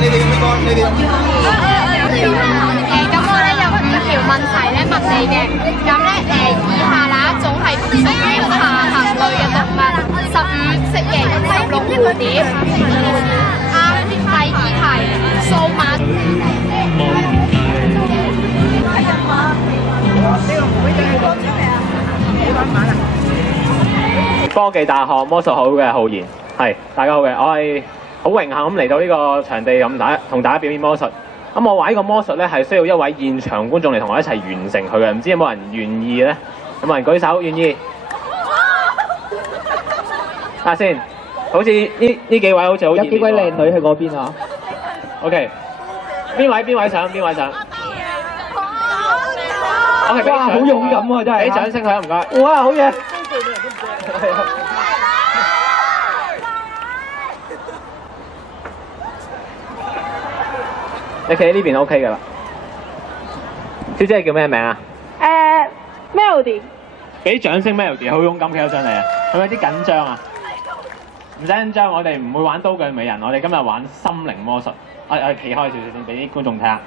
哋咁樣講，你哋有咩？咁我咧有5條問題咧問你嘅，咁咧以下哪一種係屬於爬行類嘅動物？15蜥蜴，16蝴蝶。啱，第2題，數碼。科技大學魔術好嘅浩然，係大家好嘅，我係好榮幸咁嚟到呢個場地咁同大家表演魔術。咁我玩呢個魔術咧係需要一位現場觀眾嚟同我一齊完成佢嘅，唔知有冇人願意咧？有冇人舉手願意？睇下先，好似呢幾位好似好熱烈喎。有幾位靚女喺嗰邊啊 ？OK， 邊位想？邊位想？哇，好勇敢喎，真係！俾掌聲佢啊，唔該。哇，好嘢！你企喺呢邊 OK 㗎啦。小姐叫咩名啊？Melody。俾掌聲 Melody， 好勇敢企咗上嚟啊！係咪有啲緊張啊？唔使緊張，我哋唔會玩刀具美人，我哋今日玩心靈魔術。我企開少少先，俾啲觀眾睇下。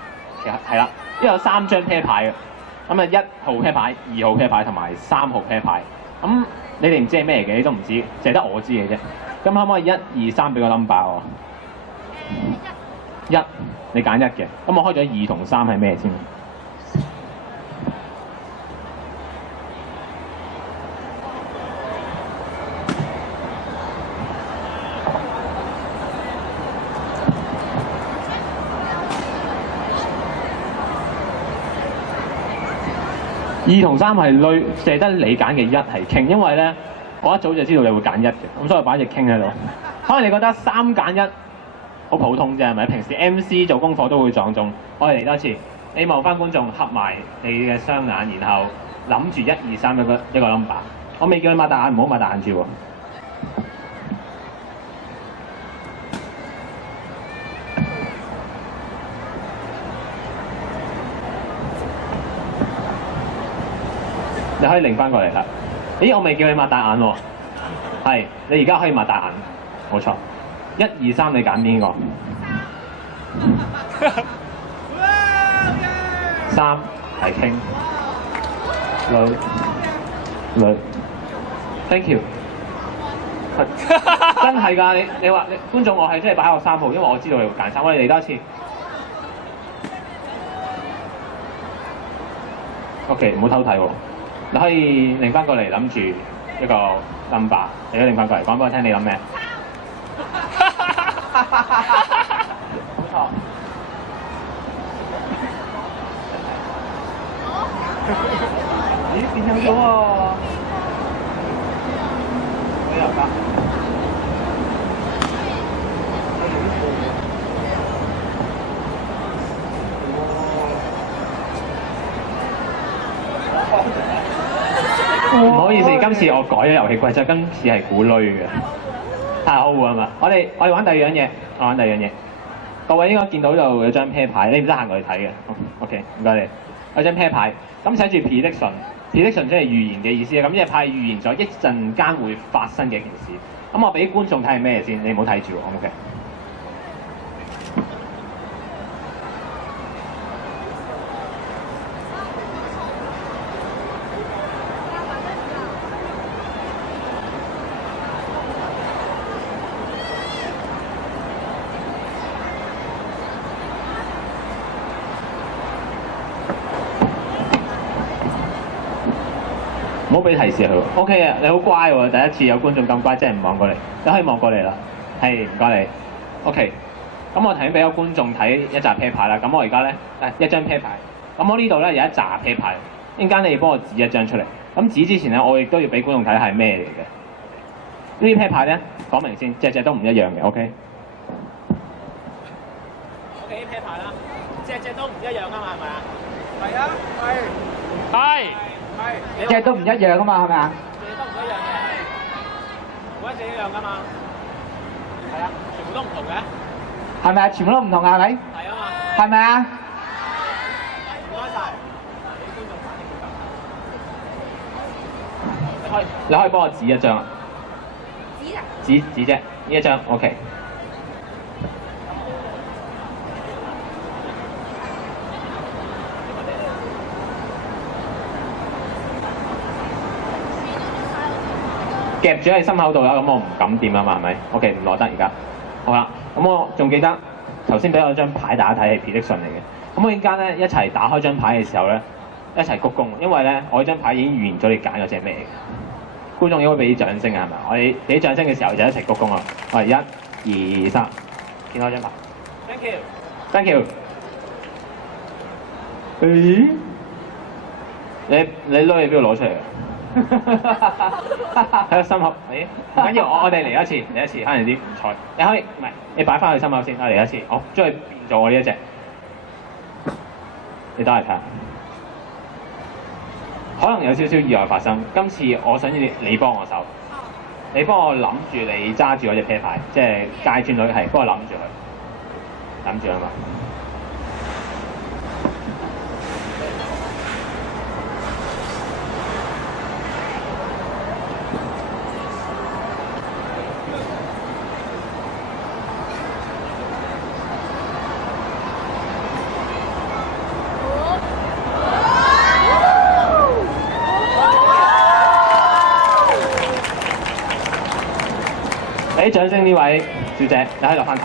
其實係啦，呢度有3張啤牌嘅。咁啊，1號啤牌、2號啤牌同埋3號啤牌。咁你哋唔知係咩嘅，你都唔知，淨係得我知嘅啫。咁可唔可以1、2、3俾個 number 我？1，你揀1嘅。咁我開咗2同3係咩先？2同3係累，淨係得你揀嘅1係 king，因為咧我一早就知道你會揀1嘅，咁所以擺隻 king 喺度。可能你覺得3揀1好普通啫，係咪？平時 MC 做功課都會撞中。我哋嚟多次，你望翻觀眾，合埋你嘅雙眼，然後諗住1、2、3一個 number。我未叫你擘大眼，唔好擘大眼住喎。你可以擰翻過嚟啦。咦，我未叫你擘大眼喎。係，你而家可以擘大眼，冇錯。1、2、3，你揀邊個？3係傾。女 ，thank you。真係㗎，你話觀眾，我係真係擺我3號，因為我知道你會揀3。我哋嚟多一次。OK， 唔好偷睇喎。你可以擰翻過嚟，諗住一個 number， 你都擰翻過嚟，講俾我聽你諗咩？冇錯。咦，變咗喎！你又得？唔好意思，今次我改咗遊戲規則，今次係估鐳嘅，太好啊嘛！我哋玩第二樣嘢，各位應該見到度有張啤牌，你唔得閒過去睇嘅。OK， 唔該你。有張啤牌，咁寫住 prediction， 即係預言嘅意思啊。咁呢隻牌預言咗一陣間會發生嘅一件事。咁我俾觀眾睇係咩先？你唔好睇住我 ，OK？唔好俾提示佢 OK 啊，你好乖喎，第一次有觀眾咁乖，真係唔望過嚟，你可以望過嚟啦。係，唔該你。OK， 咁我頭先俾個觀眾睇一紮啤牌啦，咁我而家咧一張啤牌，咁我呢度咧有一紮啤牌，一陣間你要幫我指一張出嚟。咁指之前咧，我亦都要俾觀眾睇係咩嚟嘅。呢啲啤牌咧講明先，隻都唔一樣嘅 OK。啲啤牌啦，隻都唔一樣啊嘛，係咪啊？係啊，係。隻都唔一樣啊嘛，係咪啊？隻都唔一樣嘅，每一隻一樣㗎嘛。係啊，全部都唔同嘅。係咪啊？全部都唔同啊，係咪？係啊嘛。係咪啊？唔該晒。你可以幫我指一張啊？指啫，呢一張 OK。夾住喺心口度啦，咁我唔敢掂啊嘛，係咪 ？OK， 唔攞得而家。好啦，咁我仲記得頭先俾我張牌大家睇係 prediction 嚟嘅。咁我依家咧一齊打開張牌嘅時候咧，一齊鞠躬，因為咧我張牌已經預言咗你揀嗰隻咩嚟嘅。觀眾應該俾啲掌聲啊，係咪？我哋俾啲掌聲嘅時候就一齊鞠躬啊！我哋1、2、3，見開張牌。Thank you。Thank you。咦？你攞嘢邊度攞出嚟啊？喺個心口。唔緊要，我哋嚟一次，可能啲唔錯。你可以唔係你擺翻去心口先，嚟一次。我將佢變做我呢一隻。你打嚟睇下。可能有少少意外發生。今次我想要你幫我手，你幫我諗住你揸住嗰隻啤牌，即係街轉女係幫我諗住佢，諗住啊嘛。俾掌聲呢位小姐，你可以落翻台。